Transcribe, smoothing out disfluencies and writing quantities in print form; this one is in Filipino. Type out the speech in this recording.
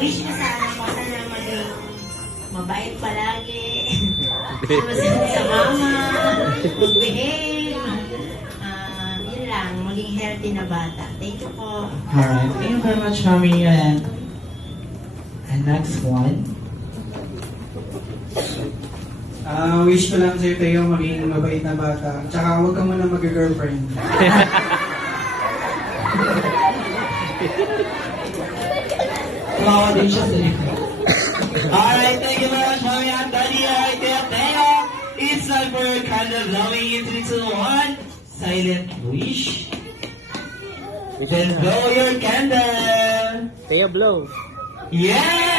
Wish ko sana po na maging mabait palagi, masunod sa mama, magbehave, yun lang, maging healthy na bata. Thank you po. Alright, thank you very much, Mami. And next one. Wish ko lang sa'yo tayo maging mabait na bata. Tsaka huwag ka muna mag-girlfriend. Tumawa din siya sa likod. Alright, thank you very much, Mommy and Daddy. Alright, kaya Teo, it's time for your candle blowing in 3, 2, 1. Silent wish. Then blow your candle. Teo blow. Yeah!